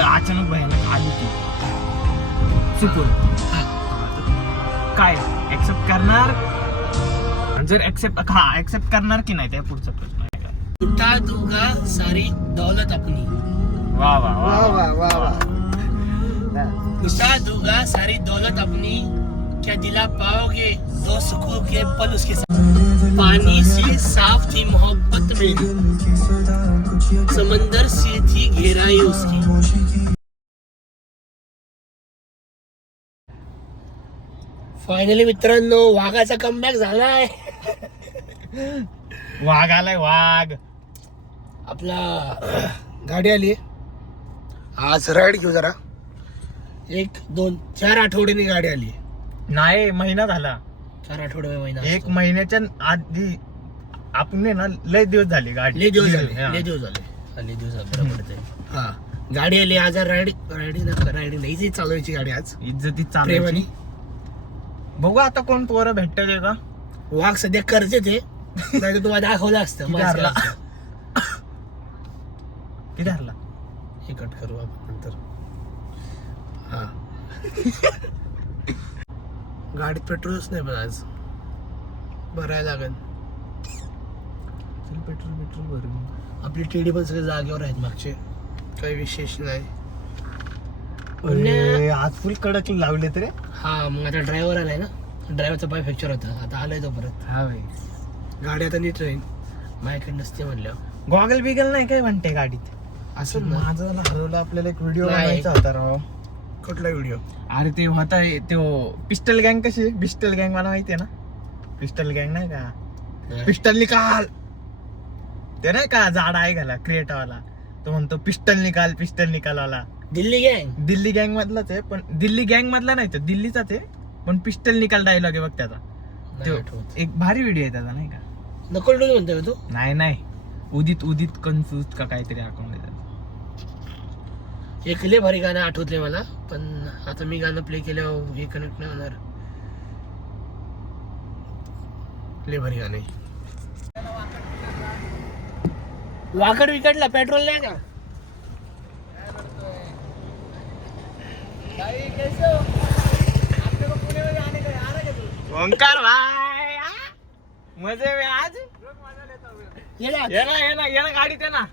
अचानक भयानक आली ती चुकून, काय ऍक्सेप्ट करणार? जर ऍक्सेप्ट करणार की नाही, त्या पुढचा प्रश्न आहे का? उठा दूंगा सारी दौलत अपनी, वा वा वा वा वा वा. उठा दूंगा सारी दौलत अपनी, क्या दिला पाओगे दो सुकून के पल उसके साथ. पानी सी साफ थी मोहब्बत मेरी, समंदर सी थी गहराई उसकी. फायनली मित्रांनो, वाघाचा कमबॅक झालाय. वाघ आलाय, वाघ. आपला गाडी आली आज, राईड घेऊ जरा. 1 2 4 आठवड्यानी गाडी आली. नाही, महिना झाला. 4 आठवडे महिना. 1 महिन्याच्या आधी आपण ना लय दिवस झाले गाडी. लय दिवस झाले. हा, गाडी आली आज. राईडिंग चालवायची गाडी आज, इज्जतीत चालू. बघू आता कोण पोरं भेटते का. वाघ सध्या करते ते, नाही तर तुम्हाला दाखवलं असतं. किती हरला हे कट करू आपण नंतर. हा, गाडीत पेट्रोलच नाही पण आज भरायला लागेल. पेट्रोल भरून. आपली टीडी पण सगळे जागेवर आहेत मागचे, काही विशेष नाही. आज फुल कडक लावले तरी. हा, मग आता ड्रायव्हर आलाय ना, ड्रायव्हरचा पाय फ्रॅक्चर होता, आता आलाय तो परत. हा भाई, गाडी आता नीट राहील. माझ्याकडे नसते म्हणलं. गॉगल बिगल नाही काय म्हणते गाडीत. असं माझं हरवलं. आपल्याला एक व्हिडिओ नाही. बनायचा होता राव. कुठला व्हिडिओ? अरे ते होता तो पिस्टल गँग. कशी पिस्टल गँग मला माहितीये ना. पिस्टल गँग नाही का, पिस्टल निकाल. ते नाही का झाड आहे घाला क्रिएटवाला, तो म्हणतो पिस्टल निकाल वाला. दिल्ली गँग मधलाच आहे, पण दिल्ली गँग मधला नाही, तो दिल्लीचाच आहे, पण पिस्टल निकाल डायलॉग आहे बघ त्याचा. तो एक भारी व्हिडिओ आहे त्याचा, नाही का. नकल डोल म्हणतोय तू? नाही, उदित कन्फ्यूज का काहीतरी अकाउंट आहे. एक लय भारी गाणं आठवतले मला, पण आता मी गाणं प्ले केल्यावर हे कनेक्ट नाही होणार. लय भारी गाणं आहे. वाकड विकटला पेट्रोल नाही का? ओंकार भाई मजे में आज ये ना गाडीत आहे ना.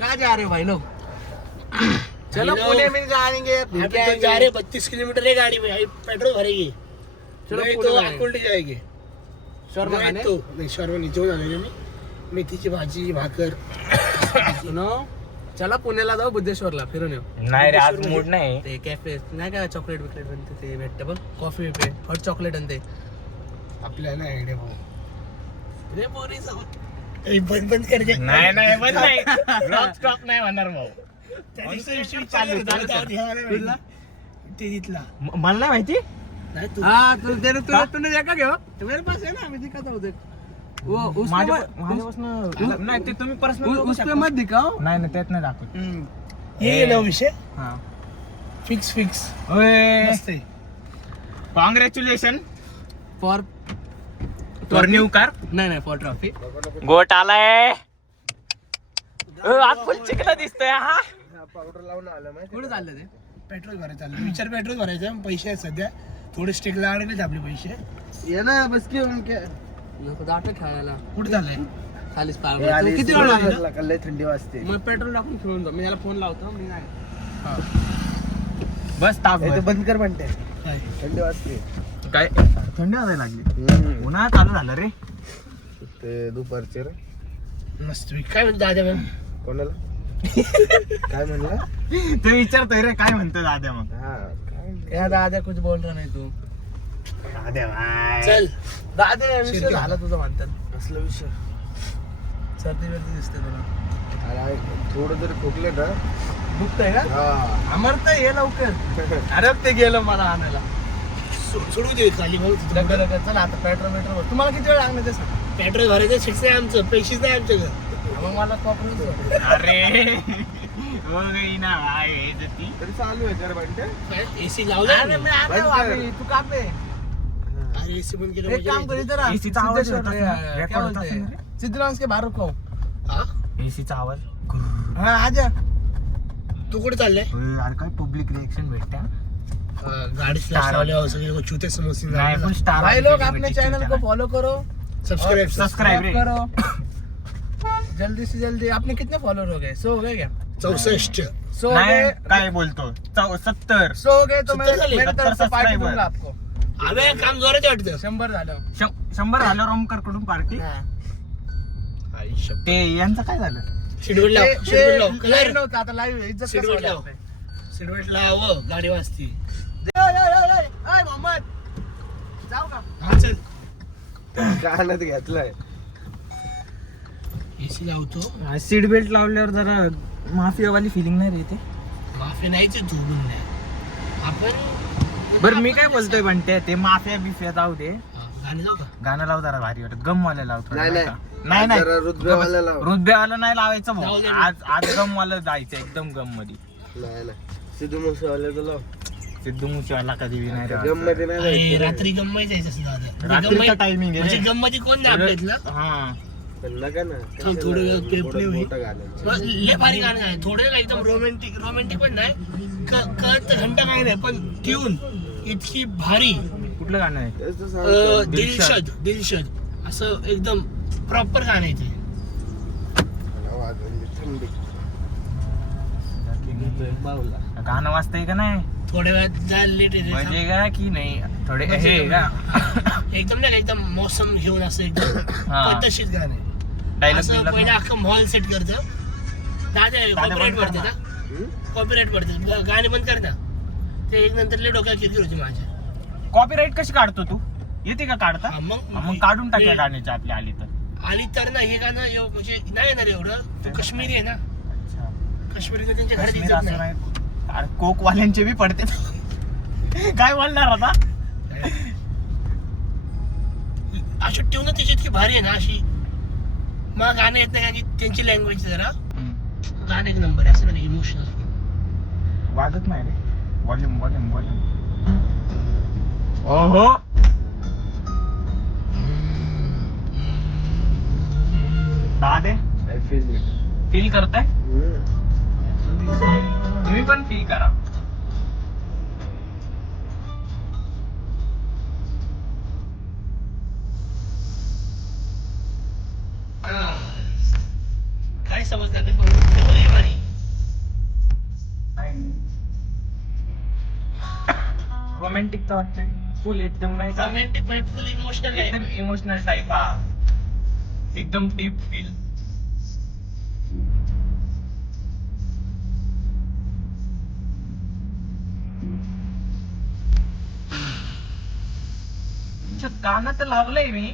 कहाँ जा रहे हो भाई लोग? चलो पुणे में जाएंगे. जा रहे 32 किलोमीटर है गाड़ी में, पेट्रोल भरेगी. चलो नहीं तो अकोले जाएंगे. शर्मा खाने? नहीं शर्मा नहीं, जेवण आलेले मी. मेथीची भाजी, भाकर. सुनो, चला पुण्याला जाऊ, बुद्धेश्वरला फिरून येऊ. नाही रे, आज मूड नाही. ते कॅफे नाही का, चॉकलेट बिकलेट बनते ते भेटतं बघ, कॉफी पे हॉट चॉकलेट आणि ते. आपल्याला नाही आयडिया भाऊ. रे पोरी जाऊ. बंद कर दे. नाही बंद नाही. ब्लॉग स्टॉप नाही होणार भाऊ. चालू ते तिथला मला नाही माहिती. नाही तू. हाँ तूने देखा क्या? मेरे पास है ना, मैं दिखाता हूँ देख. वो माझ्यापासून नाही, ते तुम्ही पर्सनल उस पे मत दिखाओ. नाही त्यात नाही दाखवत. ये ना विषय हा, फिक्स मस्त आहे. Congratulation for new car. नाही फॉर ट्रॉफी. गोट आलाय. आज फुल चिकला दिसतोय. हा, पावडर लावून आलं माहिती. कुठे चाललं ते? पेट्रोल भरायचं चाललं. विचार पेट्रोल भरायचं, पैसे आहेत सध्या थोडे स्टिकला अडकलेच आपले पैसे. ये ना बस की नको दाटं खेळायला. कुठे चाललंय? खालीच पार. किती वेळ लागला? लय थंडी वाजते. मग पेट्रोल टाकून खेळून जा. मी याला फोन लावतो. मी नाही बस ताप बंद कर म्हणते. थंडी वाजते. काय थंडी वाजायला लागली. उन्हाळा चालू झालं रे. ते दुपारचे रे मस्त. काय म्हणतो दादा मॅम? कोणाला काय म्हणला? ते विचारतोय रे काय म्हणतो दाद्या. मग या दादा कुछ बोल रहा नाही तू. दाद्या भाई चल दादा विषय झाला तुझा म्हणतात. असला विषय. सर्दी वर्दी दिसते तुला. अरे थोडं जरी खोकले ना दुखतंय का? अमरत ये लवकर. अरे ते गेलं मला आणायला. सोडू दे खाली भाऊ. चला आता पेट्रोल तुम्हाला किती वेळ लागणार ते सांग. पेट्रोल भरायचं शिक्ष आहे आमचं, पैसेच नाही आमच्याकडे. मग मला कॉपरेट अरे ना भाई तरी चालू आहे जरा बंटे. एसी लावला. तू कापे. अरे एसी बंद केलं एक काम कर इधर आ. AC चा आवाज होता. सिद्धराम के बाहर रुको. हा एसीचा आवाज. हा आजा तू कुठे चाललाय अरे काय पब्लिक रिएक्शन भेटते हा? गाड़ी Star वाले सगळे लोग चूते समोसे नाही पण स्टार भाई लोग अपने चैनल को फॉलो करो, सब्सक्राइब रे. करो जल्दी से जल्दी. आपने कितने फॉलोअर हो गए? 100 हो गए क्या? 64 100 हो नाही गए? काय बोलतो 70. 100 हो गए तो मैं 70 झाले. मेरे तरफ से 70 पार्टी subscriber. दूंगा आपको. अबे काम जोरात वाटतं 100 झालं. 100 झाल्यावर ओमकार कडून पार्टी. ते यांचं काय झालं? सीटबेल्ट लाव ते- सीटबेल्ट ते लाव live कलर नव्हतं, आता लाईव्ह इज्जत कसं सीटबेल्ट लाव वाटतंय? सीटबेल्ट लाव गाडी वाजती ओय, ओय, ओय, ओय, ओय, मोहम्मद जाऊ का? हा चल कानात घेतलंय. एसी लावतो सीट बेल्ट लावल्यावर जरा माफियावाली फिलिंग नाही रे ते. माफी नाहीच आहे तू म्हणण्या आपण बरं मी काय बोलतोय पण ते माफिया बिफिया जाऊ दे. हा, गाणी लाव का गाणं लाव जरा भारी वाटत. गमवाला लाव थोडं, नाही, नाही नाही. का? नाही नाही जरा रुतब्यावाला लाव. रुतब्यावाला नाही लावायचं भाऊ. जाऊ दे ना. आज गमवाला जायचं एकदम गम मध्ये. नाही नाही सिद्धू मुसेवाल्याचं लाव. सिद्धू मुसेवाला कधी बी नाही रे गम मध्ये नाही अरे, जायचं. रात्री गम्मत जायचं असं दादा रात्रीचा timing आहे रे. म्हणजे गम्मती कोण नाही आपल्या इथलं हा पण नका ना. थांब, थोडं वेळ play होईल. मोठं गाणं. लय भारी गाणं आहे थोडं नाही एकदम रोमॅन्टिक पण नाही कळत घंटा काही नाही पण ट्यून इतकी भारी कुठलं गाणं आहे? तेच तर सांगतो. दिलशद असं एकदम प्रॉपर गाणं आहे ते आवाज म्हणजे थंडी. बावला. गाणं वाजतंय का नाही थोड्या वेळात जायला लेट म्हणजे येते का की नाही थोडे हे का एकदम नाही का, एकदम मौसम घेऊन असं एकदम हा. पद्धतशीर गाणं आहे डायलॉग असं पहिलं अख्खं मॉल सेट करतं दादा कॉपीराईट बंद पडते कर ना कॉपीराईट पडते गाणे बंद कर ना ते एक नंतर लय डोक्यात किरकिर होती माझ्या कॉपीराईट कशी काढतो तू? येते का काढता? हा, मग मग काढून टाकूया गाण्याची आपली आली तर. आली तर ना हे गाणं म्हणजे नाही येणार एवढं तो काश्मीरी आहे ना अच्छा. काश्मीरी त्यांच्या घरात काश्मीर इज्जत असं नाही नाही. अरे कोकवाल्यांचे बी पडते. काय बोलणार आता? अशी ट्यून त्याची इतकी भारी आहे ना अशी मग गाणं येत नाही आणि त्यांची लँग्वेज जरा गाणं एक नंबर आहे असं नाही इमोशनल वाजत नाही रे. व्हॉल्यूम. ओहो दादे I feel it. फील करताय? तुम्ही पण फील करा. काय समजणार नाही पण लय भारी रोमॅन्टिक तर वाटतंय फुल एकदम नाही का? रोमॅन्टिक पण फुल इमोशनल एकदम आहे इमोशनल टाईप. हा एकदम डीप फील. गाणं तर लावलंय मी.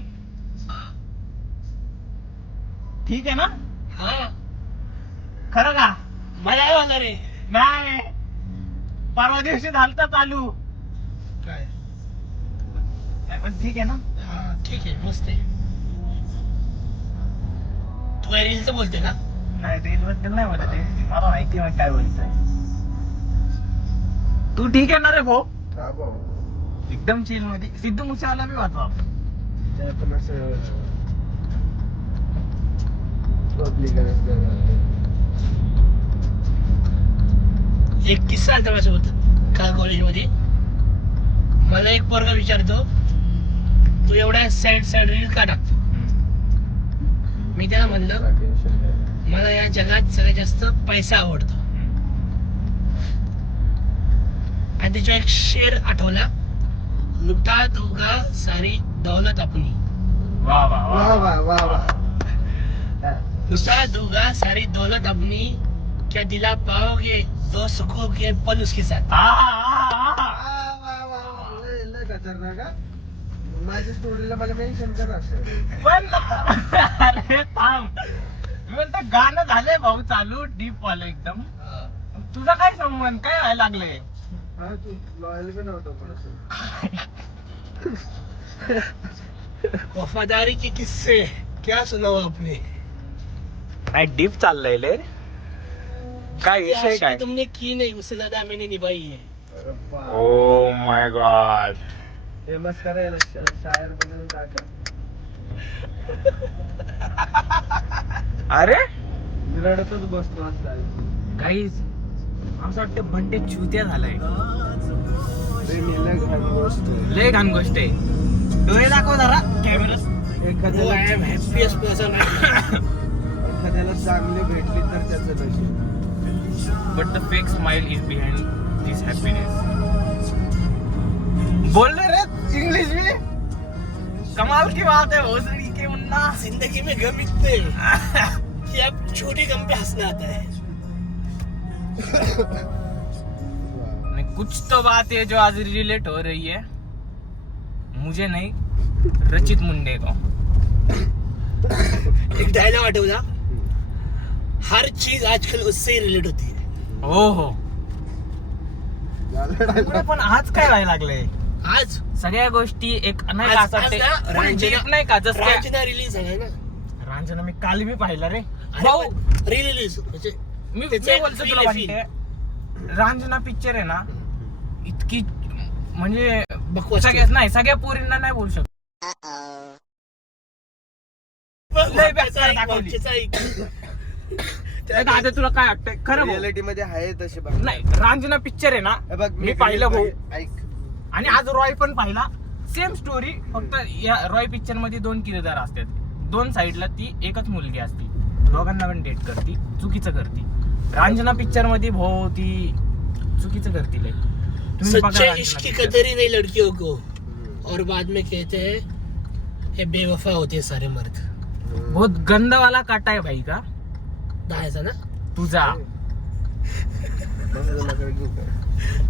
ठीक आहे ना? हा खरं का? मला काय होणार रे नाही परवा दिवशी झालता चालू. काय नाही, पण ठीक आहे ना? हा ठीक आहे मस्त आहे तू काय रीलचं बोलते ना नाही रील बद्दल नाही बोलत आहे. मला माहिती मग काय बोलतोय. तू ठीक आहे ना रे भाऊ? हा भाऊ. एकदम चिल मध्ये. सिद्धू मुसेवाला बी वाचवा. ते पण असं public असतं. एक किस्सा आलता माझ्यासोबत का कॉलेजमध्ये मला एक पोरगा विचारतो तू एवढ्या सॅड रील का टाकतो मी त्याला म्हणलं मला या जगात सगळ्यात जास्त पैसा आवडतो आणि त्याचा एक शेर आठवला लुटा दूंगा सारी दौलत अपनी वा वा वा वा वा वा. लुटा दूंगा सारी दौलत अपनी क्या दिला पाओगे दो सुखों के पल उसके साथ वा वा वा. लय खतरनाक हा. माझ्या स्टोरीला मला मेन्शन करा. पण अरे थांब. मी म्हणतो गाणं झालंय भाऊ चालू डीप वालं एकदम. तुझा काय संबंध? काय व्हायला लागले? हा तू लॉयल पण नव्हता पण असं. वफादारी के किस्से क्या सुनाओ आपने काय डीप चाललंय ले? काय विषय आशिकी काय? तुमने की नहीं उससे ज्यादा मैंने निभाई है अरे बाप. Oh my God. फेमस करायला शायर बनवून टाका. अरे रडतच बसतो असं. काहीच असं वाटतं बंटे चुत्या झालाय. लय घाण गोष्ट आहे. लय घाण गोष्ट आहे. डोळे दाखव जरा camera. Oh, I am happiest person right now. एखाद्याला चांगली भेटली तर त्याचं नशीब. But the fake smile is behind this happiness. बोल रे इंग्लिश में. कमाल की बात है भोसड़ी के मुन्ना. जिंदगी में गम इतने हैं कि अब छोटी गम पे हंसना आता है. नहीं, कुछ तो बात है जो आज रिलेट हो रही है. मुझे नहीं, रचित मुंडे को. एक डायलॉग आठवला, हर चीज आजकल उससे ही रिलेट होती है. हो पुढे पण आज काय व्हायला लागलंय. आज सगळ्या गोष्टी एक नाही का आज असं वाटतंय, ना full रांजना- deep नाही का जसं काय- रांजना रिलीज आहे ना. रांजना मी काल मी पाहिला रे भाऊ. रिलीज म्हणजे मी त्याचं बोलतो feel तुला आहे, म्हणते, रांजना पिक्चर आहे ना इतकी म्हणजे बकवास सगळ्याच नाही, सगळ्या पोरींना नाही बोलू शकत. लय बेकार दाखवली. दादा तुला काय वाटतंय खरं भाऊ? रियालिटी मध्ये आहे तसे बघ. नाही, रांजना पिक्चर आहे ना हे बघ, मी पाहिलं भाऊ. ऐक. आणि आज रॉय पण पाहिला. सेम स्टोरी, फक्त या रॉय पिक्चर मध्ये 2 किरदार असतात. 2 साइडला ती एकच मुलगी असते, दोघांना पण डेट करती, चुकीचं करती. रांजना पिक्चर मध्ये भाऊ ती चुकीचं करती लय. तुम्ही बघा सच्चे रांजना इश्क की picture. कदर ही नहीं लड़कियों को, और बाद में कहते हैं ये बेवफा होते हैं सारे मर्द. बहुत गंदवाला काटा आहे भाई का दहायचा ना तुझा.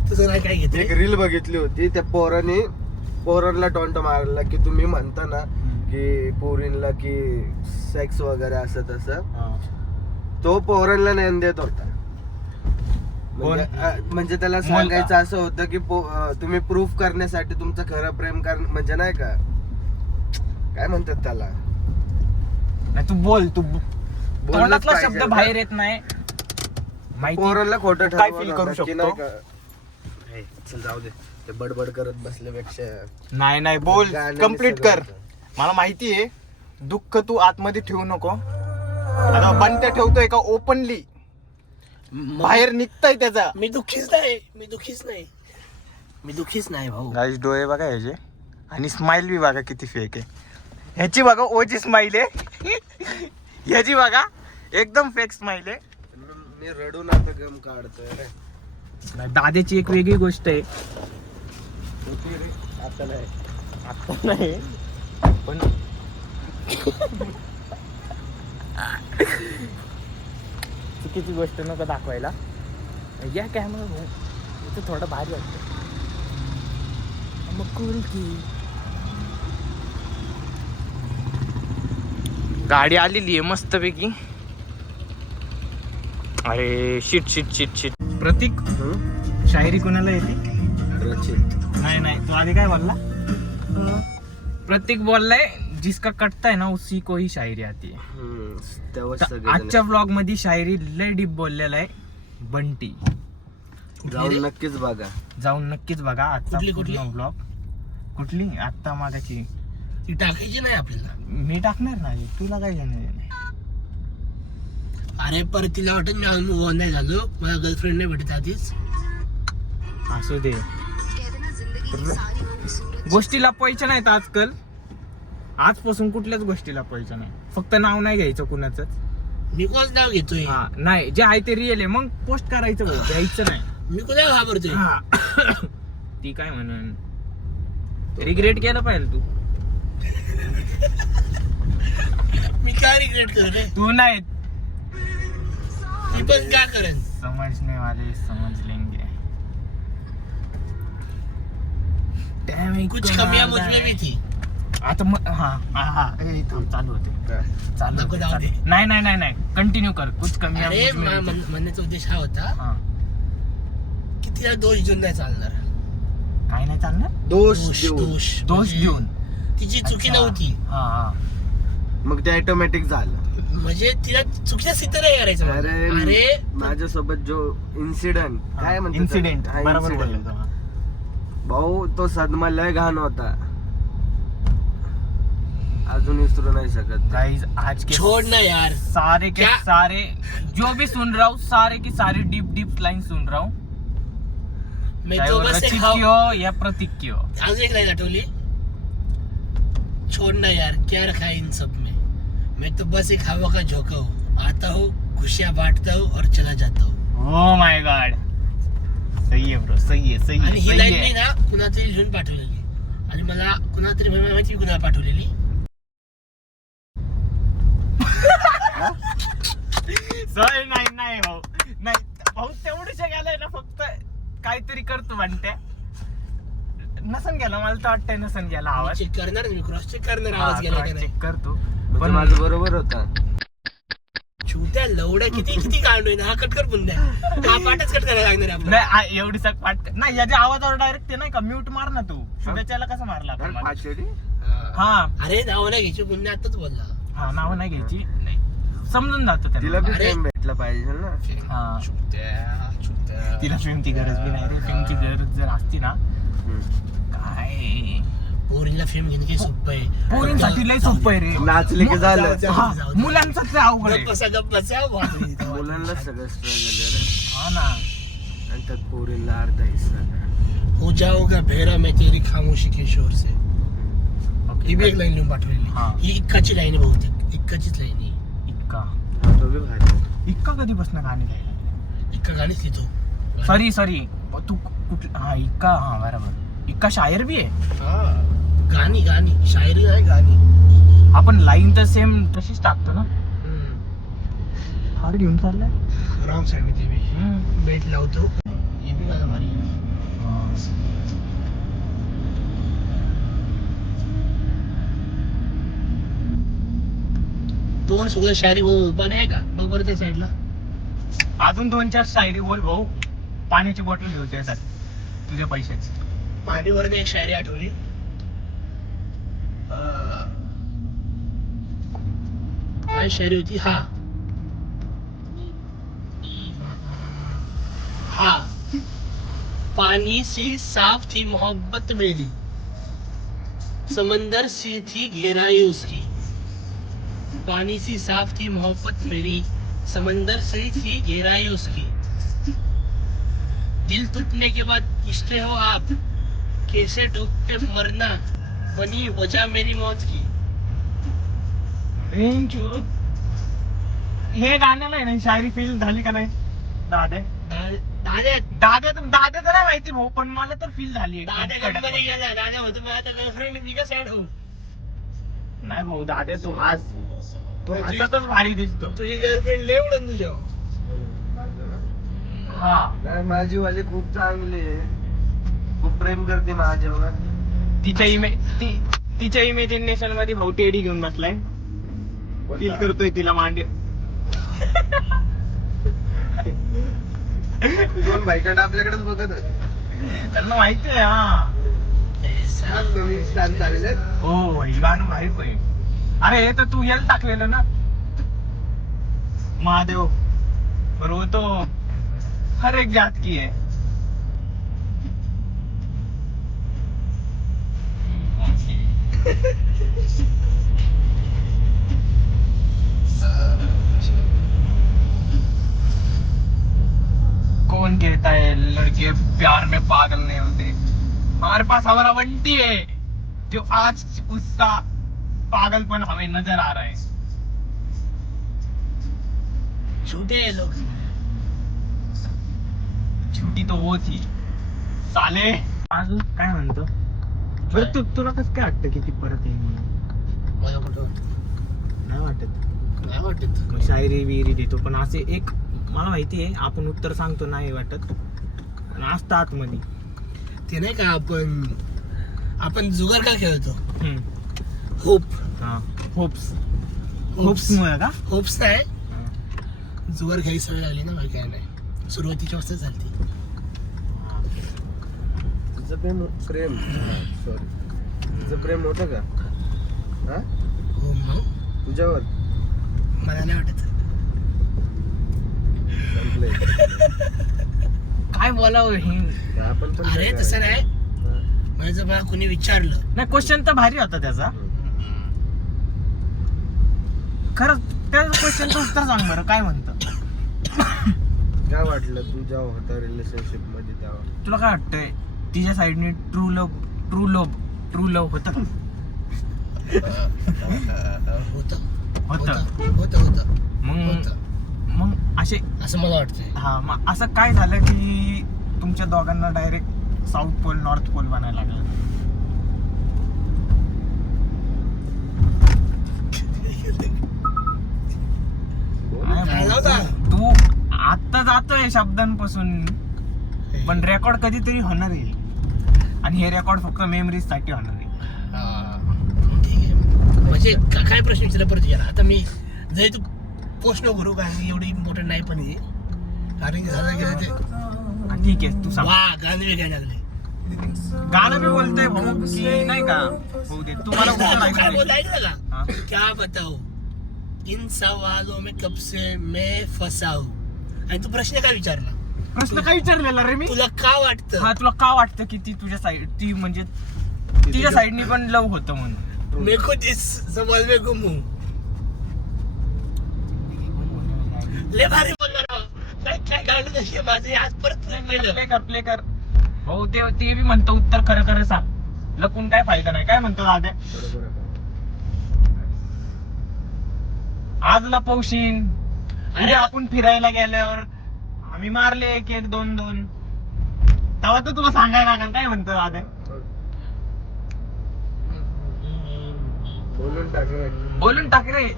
तुझं नाही काय एक घेते. रील बघितली होती, त्या पोरांना टॉन्ट मारला की तुम्ही म्हणता ना की पोरींला की सेक्स वगैरे असं तसं, तो पोरांना ज्ञान देत होता. म्हणजे त्याला सांगायचं असं होतं की तुम्ही प्रूफ करण्यासाठी तुमचं खरं प्रेम म्हणजे नाही का काय म्हणतात त्याला, नाही तू बोल, तू बोललंच तोंडातला पाहिजे शब्द ना. बाहेर येत नाही माहिती. पोरांना खोटं काय ठरवलं feel करू होतं की शकतो? नाही का. हे, चल जाऊ दे, ते बडबड करत बसल्यापेक्षा नाही बोल, गाण्याने कम्प्लीट सगळं कर. होतं. मला माहिती आहे दुःख तू आतमध्ये ठेवू नको. आता बंट्या ठेवतोय का ओपनली बाहेर निघतय त्याचा. मी दुःखीच नाही भाऊ. गाईस डोळे बघा ह्याचे, आणि स्माइल बी बघा किती फेक आहे. ह्याची बघा ओची स्माइल आहे, ह्याची बघा एकदम फेक स्माइल आहे. मी रडून आता गम काढतोय रे. दादाची एक वेगळी गोष्ट आहे. आता नाही. आता नाही पण चुकीची गोष्ट नको दाखवायला. या कॅमेरा इथे थोडं भारी वाटतं. मग cool की गाडी आलेली आहे मस्तपैकी. अरे शिट. प्रतीक, शायरी कोणाला येते? रचित. नाही तू आधी काय बोलला? प्रतीक बोललाय जिसका कटता है ना उसी को ही शायरी आती है. तेव्हाच तर सगळे आजच्या ब्लॉग मध्ये शायरी लय डीप बोललेला आहे बंटी. जाऊन नक्कीच बघा. जाऊन नक्कीच बघा आजचा कुठली? ब्लॉग. कुठली? आत्ता मागाची ती टाकायची नाही आपल्याला. मी टाकणार नाही, तुला काय घेणार नाही. अरे परत तिला वाटत मी अनुभव नाही झालो, मला गर्लफ्रेंड नाही भेटत आधीच. असू दे, गोष्टी लपवायच्या नाहीत आजकाल. आजपासून कुठल्याच गोष्टी लपवायच्या नाही. फक्त नाव नाही घ्यायचं कुणाच. मी कोणाच नाव घेतोय? हा नाही, जे आहे ते रिअल आहे मग पोस्ट करायचं भाऊ, घ्यायचं नाही. मी कोणाला घाबरतोय? हा. ती काय म्हणून रिग्रेट केलं पाहिजे तू. मी काय रिग्रेट कर रे? तू नाही, मी पण काय करेन? समजने वाले समज लेंगे. Damn, कुछ कमियां मुझ में भी थी. आता चालू होते. नको जाऊ दे. नाही कंटिन्यू कर. कुछ कमी अरे म्हणण्याचा उद्देश हा होता की तिला दोष देऊन नाही चालणार. काय नाही चालणार. दोष देऊन तिची चुकी अच्छा. नव्हती. हा मग ते ऑटोमॅटिक झालं. म्हणजे तिला चुकीचं सिद्ध नाही करायचं मला. अरे माझ्यासोबत जो इन्सिडेंट काय म्हणतात इन्सिडेंट त्याला? हा, बरोबर incident. बोलला. भाऊ तो सदमा लय घाण होता. अजून विसरू नाही शकत. गाइस आज के छोड़ ना यार. सारे के क्या? सारे जो भी सुन रहा हूँ सारे की सारी डीप डीप लाइन सुन रहा हूँ, मैं चाहे तो वो बस एक रचित खाऊ. की हो या प्रतीक की हो. अजून एक लाइन आठवली. छोड़ना यार क्या रखा है इन सब में, मैं तो बस एक हवा का झोंका हूँ, आता हूँ खुशियाँ बांटता हूँ और चला जाता हूँ. ओ माय गॉड, सही आहे ब्रो, सही आहे, सही आणि आहे, ही सही लाईन मी आहे. ना कुणातरी लिहून पाठवलेली आणि मला कुणातरी माहिती कुणाला पाठवलेली. सॉरी नाही नाही भाऊ, नाही भाऊ तेवढीशा गेलाय ना, फक्त काहीतरी करतो म्हणते. नसन गेला, मला तर वाटतंय नसन गेला आवाज. चेक करणार मी, क्रॉस चेक करणार आवाज गेला का नाही. चेक करतो म्हणजे पण माझं बरोबर होता. छोट्या लवड्या किती किती काढलोय ना. हा कट कर पुन्हा, हा पाठच कट करायला लागणार आहे आपल्याला. नाही एवढी सक पाठ नाही, याच्या आवाजावर डायरेक्ट ते नाही का म्यूट मार ना तू. शुभेच्छाला कसं मारला आपण मला? पाचशेरी हा. हा अरे नाव नाही घ्यायची पुन्हा, आताच बोलला. हा नाव नाही घ्यायची, नाही समजून जातो तिला त्याला. बी अरे. टाइम भेटला पाहिजे ना. हा छोट्या. तिला फिल्मची गरज बी नाही रे. फिल्मची गरज जर असती ना काय पोरीला फिल्म घेणं काही सोपं आहे. पोरींसाठी लय सोपं आहे रे. नाचले की झालं. जाऊ हा, दे, जाऊ दे. मुलांचाच लय अवघड आहे. गप्प बसा बापरे. मुलांना सगळं स्ट्रगल रे, हा ना. आणि त्यात पोरीला अर्धा हिस्सा. हो जाओगा भेरा मैं तेरी खामोशी के शोर से. ओके. ही बी एक लाईन लिहून पाठवलेली. हा. ही इक्काची लाईन आहे बहुतेक, इक्काचीच लाईन आहे. इक्का तो बी भारी. इक्का कधीपासून गाणी गायला? इक्का गाणीच लिहितो. सॉरी तू कुठला? हा इक्का, हा बरोबर. इक्का शायर बी आहे. हा. गाणी गाणी शायरी आहे गाणी. आपण लाईन तर सेम तशीच टाकतो ना. हार घेऊन चाललाय. रॉंग साईड होती मी. बेट लावतो. हे बी गाणं भारी आहे. दोन सगळं शायरी उभा नाही का बघ बरं त्या साईडला. अजून 2-4 शायरी बोल भाऊ. पाण्याची बॉटल घेऊ त्यासाठी तुझ्या पैशाची. मांडीवर एक शायरी आठवली. काय शायरी होती. हा हा पानी से साफ थी मोहब्बत मेरी, समंदर से थी गहराई उसकी. पानी से साफ थी मोहब्बत मेरी, समंदर से थी गहराई उसकी. दिल टूटने के बाद पूछते हो आप, कैसे डूबते मरना बनी वजह मेरी मौत की. हे गाण्याला आहे ना शायरी फील झाली का नाही? दादा दाद्या तर नाही माहिती भाऊ, पण मला तर फील झाली. दाद्या गडबडी गेला. दाद्या होतो मला आता गर्लफ्रेंड मी का सॅड हो. नाही भाऊ दादा तू हसतच भारी दिसतो. तुझी गर्लफ्रेंड लय उडून तुझ्या. हा नाही, माझी वाली खूप चांगली आहे, खूप प्रेम करते माझ्यावर. तिच्या इमेजिनेशन मध्ये भाऊ टेडी घेऊन बसलाय. फील करतोय तिला मांडी. दोन बायकांना आपल्याकडेच बघत होते. त्यांना माहिती आहे. हा नवीन स्टार चालले. हो हे गाणं भारी होय. अरे हे तर तू याला टाकलेलं ना महादेव बरोबर, तो हर एक जात की है. कौन कहता है लड़के प्यार में पागल नहीं होते? हमारे पास हमारा बंटी है जो आज उसका पागलपन हमें नजर आ रहा है. छोटे लोग. छोटी तो वो थी साले. अजून काय म्हणतो बरं तुला कसं काय वाटतं की ती परत येईल म्हणून? मला कुठं वाटत नाही वाटत. नाही वाटत. मग शायरी बिरी देतो पण असे एक मला माहिती आहे आपण उत्तर सांगतो नाही वाटत पण असतं आतमध्ये. ते नाही का आपण जुगार का खेळतो. होप. हा होप्स मुळे का? होप्स नाही, जुगार घ्यायची सवय लागली ना मला. काय नाही, सुरुवातीच्या अवस्थेत झाली. तुझं प्रेम सॉरी तुझं प्रेम होतं का? हा हो मग तुझ्यावर मला नाही वाटत. संपलंय. काय बोलावं हे? आपण पण अरे काय तसं नाही. करायचं? मला जर मला कुणी विचारलं नाही क्वेश्चन तर भारी होता त्याचा. खरंच त्या क्वेश्चनचं उत्तर सांग बरं, काय म्हणतं? काय वाटलं तू जेव्हा होता रिलेशनशिप मध्ये तेव्हा? तुला काय वाटतंय तिच्या साईडने ट्रू लव्ह होतं का? होतं. मग असे असं मला वाटतंय. हा, मग असं काय झालं की तुमच्या दोघांना direct south pole north pole बनायला लागला? तू आता जातोय शब्दांपासून, पण रेकॉर्ड कधीतरी होणार आहे, आणि हे रेकॉर्ड फक्त मेमरीज साठी होणार आहे. ठीक आहे. म्हणजे काय प्रश्न विचारला परत गेला आता मी जरी तू पोस्ट नको करू, कारण एवढी इम्पॉर्टंट नाही पण हे, कारण की झालं गेलं ते. ठीक आहे, तू सांग. वा गाणे घ्यायला लागले. गाणं बी बोलतोय भाऊ की नाही का? होऊ दे, तुम्हाला काय बोलला ऐकलं का? हा? क्या बताऊ इन सवालों में कब से मैं फसा हूं. आणि तू प्रश्न काय विचारला? प्रश्न काय विचारलेला रे मी? तुला का वाटतं? हा, तुला का वाटतं की ती तुझ्या साईड, ती म्हणजे तिच्या साईडनी पण लव होतं म्हणून? मेरे को इस सवाल में गुम हूं. ले भारी बोलणार राव. काय गाणं नशी माझे आज परत गेलं. प्ले कर भाऊ. ते बी म्हणतो उत्तर खरं सांग, लपून काय फायदा नाही. काय म्हणतो दादा? आज लपवशीन, उद्या आपण फिरायला गेल्यावर आम्ही मारले 1-1, 2-2, तेव्हा तर तुला सांगायला लागेल. काय म्हणतो दादा? बोलून टाक रे.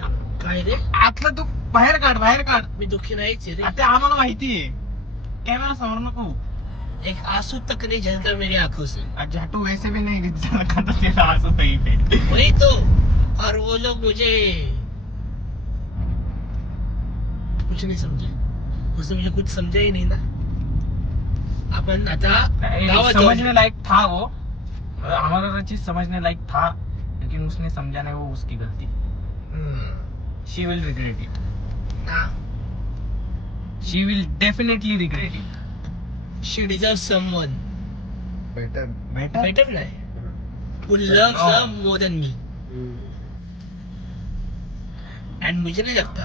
काय रे? आतलं तू बाहेर काढ. मी दुःखी नाहीच आहे रे. आता आम्हाला माहितीये, कॅमेरा समोर नको. एक आंसू तक नहीं झलता मेरी आंखों से. झाटू वैसे भी नहीं झलका तो तेरा आंसू सही पे. वही तो. और वो लोग मुझे कुछ नहीं समझे. उसने मुझे कुछ समझा ही नहीं ना. अपन आता गावात समझने लायक था वो, हमारा तो चीज समझने लायक था, लेकिन उसने समझा नहीं, वो उसकी गलती. She will regret it. She will definitely regret it. She deserves someone better. better नाही. Who loves her more than me. And मुझे नहीं लगता.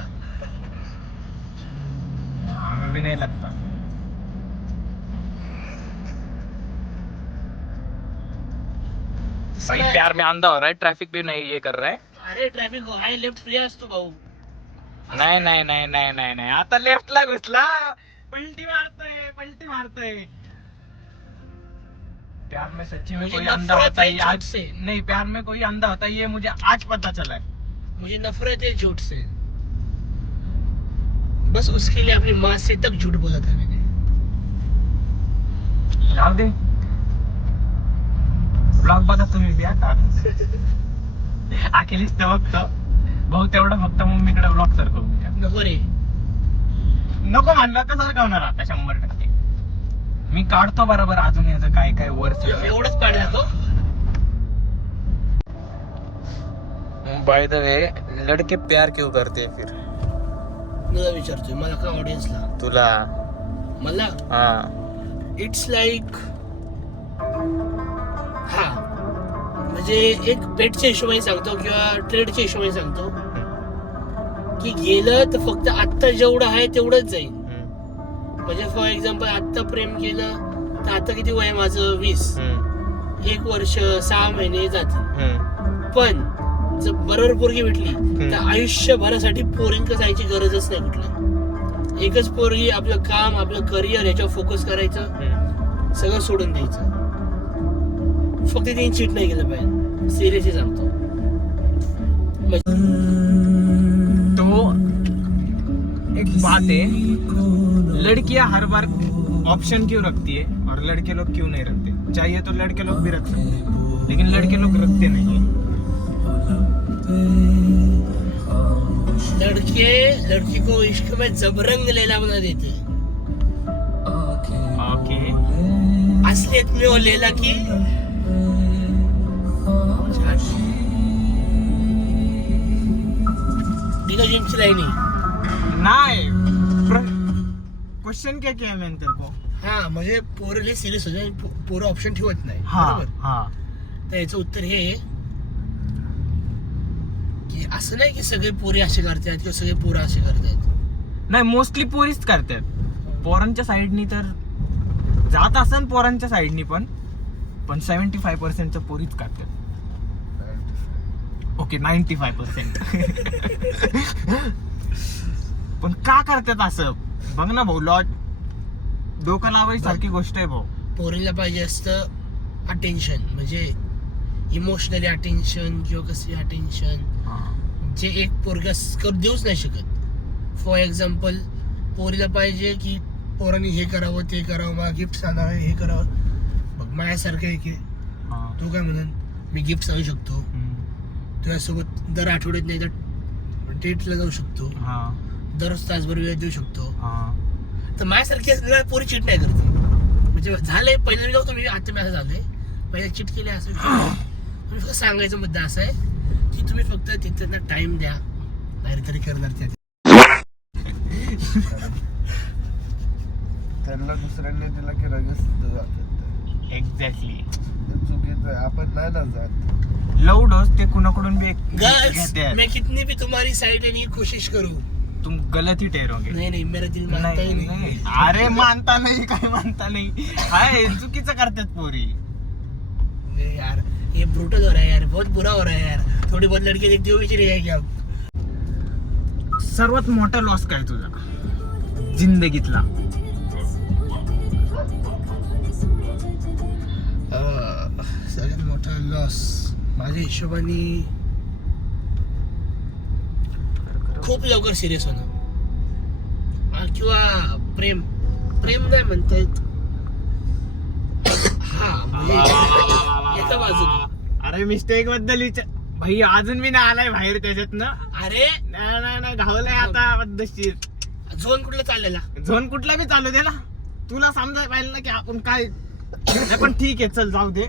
हमें भी नहीं लगता. भाई प्यार में अंधा हो रहा है, ट्रैफिक भी नहीं ये कर रहा है. अरे ट्रॅफिक हाय लेफ्ट फ्री असतो भाऊ. नाही आता लेफ्टला घुसला. पलटी मारतोय. प्यार में सच्ची में मुझे कोई अंधा नफरत होता है है झूठ आज से. नहीं, प्यार में कोई अंधा होता है ये मुझे आज पता चला है. मुझे नफरत है झूठ से. बस उसके लिए अपनी माँ से तक झूठ बोला था मैंने. जाऊ दे, ब्लॉग बघा तुम्ही बी आता. अखिलेश तर बघतो भाऊ, तेवढं फक्त मम्मीकडे ब्लॉग सर करून द्या. नको रे. नको म्हणलं तर सरकवणार आता 100%. मी काढतो बरोबर अजून याचं काय वर्ष. एवढंच पाडला तो. बाय द वे, लड़के प्यार क्यों करते फिर? तुला विचारतोय, मला का ऑडियन्सला? तुला? मला हा. इट्स लाईक, हा म्हणजे एक पेटच्या हिशोबाने सांगतो किंवा ट्रेडच्या हिशोबाने सांगतो की गेलं तर फक्त आत्ता जेवढं आहे तेवढंच जाईल. म्हणजे फॉर एक्झाम्पल आत्ता प्रेम केलं तर आता किती वय माझं 20, 1 वर्ष 6 महिने जातील. पण जर बरोबर पोरगी भेटली तर आयुष्यभरासाठी पोरींक जायची गरजच नाही कुठलं. एकच पोरगी, आपलं काम, आपलं करिअर याच्यावर फोकस करायचं, सगळं सोडून द्यायचं. फक्त त्यांनी चीट नाही केलं पाहिजे. सिरियसली सांगतो. तो एक बात है, लड़कियां हर बार ऑप्शन क्यों रखती है और लड़के लोग क्यों नहीं रखते? चाहिए तो लड़के लोग भी रख सकते हैं, लेकिन लड़के लोग रखते नहीं है. लड़की को इश्क में जबरंग लैला बना देते. ओके. असलियत में वो लैला की डिनो जिमची लाईनी नाही. क्वेश्चन क्या किया मैंने तेरे को? हा म्हणजे पोरले सिरियस होते, पोरं ऑप्शन ठेवत नाही. हा बरोबर. हा. तर याचं उत्तर हे की म्हणजे असं नाही की सगळे पोरी असे करतात किंवा सगळे पोरं असे करतात. नाही, मोस्टली पोरीच करतात. पोरांच्या साईडनी तर जात असन, पोरांच्या साईडनी पण 75% पोरीच करतात. ओके 95%. पण का करतात असं बघ ना भाऊ, डोकं लावायची सारखी गोष्ट आहे भाऊ. पोरीला पाहिजे असतं अटेन्शन, म्हणजे इमोशनली अटेन्शन किंवा कसली अटेन्शन जे एक पोरगा देऊच नाही शकत. फॉर एक्झाम्पल पोरीला पाहिजे की पोरांनी हे करावं ते करावं, मला गिफ्ट आणावं हे करावं. बघ माझ्यासारखं आहे की तू काय म्हणून मी गिफ्ट आणू शकतो, तुझ्यासोबत दर आठवड्यात नाही तर डेटला जाऊ शकतो, दररोज तासभर वेळ देऊ शकतो. तर माझ्यासारखी पोरी चिट नाही करते. म्हणजे झालंय पहिल्या जाऊ तुम्ही, आता मी असं झालंय, पहिल्या चिट केले असं तुम्ही फक्त सांगायचा मुद्दा असा आहे की तुम्ही फक्त तिथे टाइम द्या, तरी करणार त्या त्यांना दुसऱ्यांनी दिला की लगेच जातात. एक्झॅक्टली. चुकीचं आहे, आपण नाही ना जात. लव डोस ते कुणाकडून भी गर्ल्स, घेते हैं. मैं कितनी भी तुम्हारी साइड लेने की कोशिश करूं, तुम गलत ही ठहरोगे. नहीं मेरा दिल मानता ही नाही, नहीं. अरे मानता नाही, काय मानता नाही. हाय चुकीचं करतात पोरी. अरे यार ये ब्रूटल हो रहा है यार, बहुत बुरा हो रहा है यार. थोड़ी बहुत लड़के देखते हो भी रहेगी अब. सर्वात मोठा लॉस काय तुझा जिंदगीतला? सगळ्यात मोठा लॉस माझ्या हिशोबाने खूप लवकर सिरियस होणं, किंवा प्रेम नाही म्हणता येत. हा म्हणजे एका बाजूने. अरे मिस्टेक बद्दल विचार भाई, अजून मी नाही आलाय बाहेर त्याच्यात ना. अरे नाही घावलाय आता पद्धतशीर. झोन कुठला चाललेला? झोन कुठला बी चालू दे ना, तुला समजायला पाहिजे ना की आपण काय. नाही पण ठीक आहे, चल जाऊ दे.